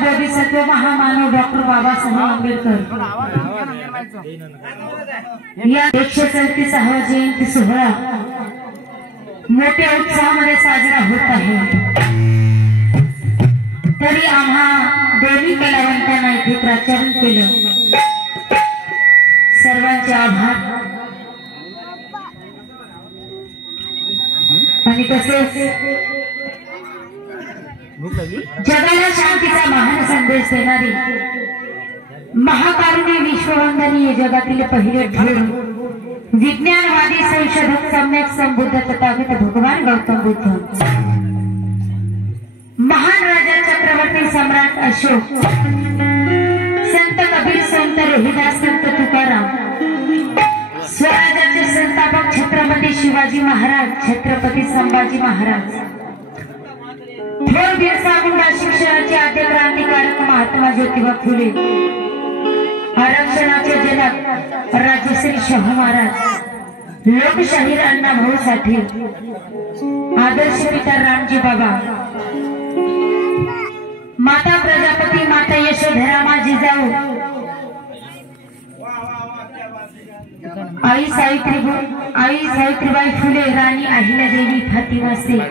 बोधिसत्व महामानव डॉक्टर बाबासाहेब आंबेडकर या 137वा जयंती सोहळा मोठ्या उत्साहामध्ये साजरा होत आहे। तरी आम्हा दोन्ही कलावंतांना इथे प्राचारण केलं, सर्वांचे आभार। आणि तसेच जगाला शांतीचा महान संदेश देणारी महाकारुण्य विश्ववंदनीय जगातील पहिले थोर विज्ञानवादी संशोधक सम्यक संबुद्ध तथागत भगवान गौतम बुद्ध, महान राजा चक्रवर्ती सम्राट अशोक, संत कबीर, संत रोहिदास, संत तुकाराम, स्वराज्याचे संस्थापक छत्रपती शिवाजी महाराज, छत्रपती संभाजी महाराज, थोर बिरसा मुंडा, शिक्षणाचे आद्य क्रांतिकारक महात्मा ज्योतिबा फुले, आरक्षणाचे जनक राजश्री शाहू महाराज, लोकशाहीर अण्णाभाऊ साठे, आदर्श पिता रामजी बाबा, माता प्रजापती, माता यशोधरा, मा जिजाऊ, आई सावित्रीबाई फुले, राणी अहिल्यादेवी, फातिमा शेख,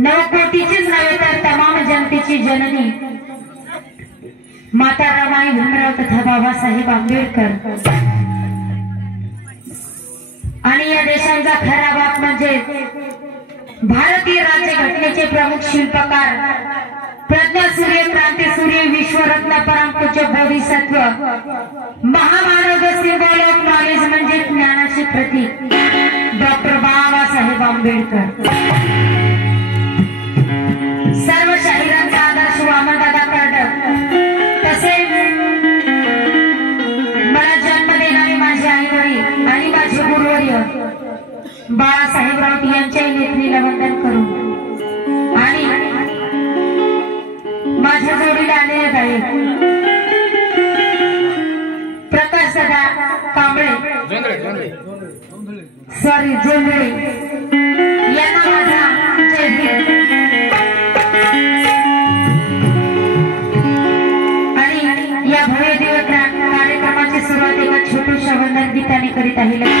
9 कोटीचीच नव्हे तर तमाम जनतेची जननी माता रमाई भीमराव तथा बाबासाहेब आंबेडकर। आणि या देशाचा खरा बाप म्हणजे भारतीय राज्यघटनेचे प्रमुख शिल्पकार, प्रज्ञासूर्य, क्रांतीसूर्य, विश्वरत्न, परमपूज्य बोधिसत्व, महामानव, सिंबॉल ऑफ नॉलेज म्हणजे ज्ञानाचे प्रतीक डॉक्टर बाबासाहेब आंबेडकर। सर्व शाहिरांचा आदर्श वामनदादा कर्डक, तसेच मला जन्म देणारे माझे आईवडील आणि माझे गुरुवर्य बाळासाहेब राऊत यांच्या नेत्रीला वंदन करून आणि माझ्या जोडीला आलेले गायक प्रकाश दादा कांबळे, सॉरी जोंधळे यांना माझा जय हिंद। आणि या भव्य दिव्य कार्यक्रमाची सुरुवात एका छोट्याशा वंदन गीताने करीत आहे।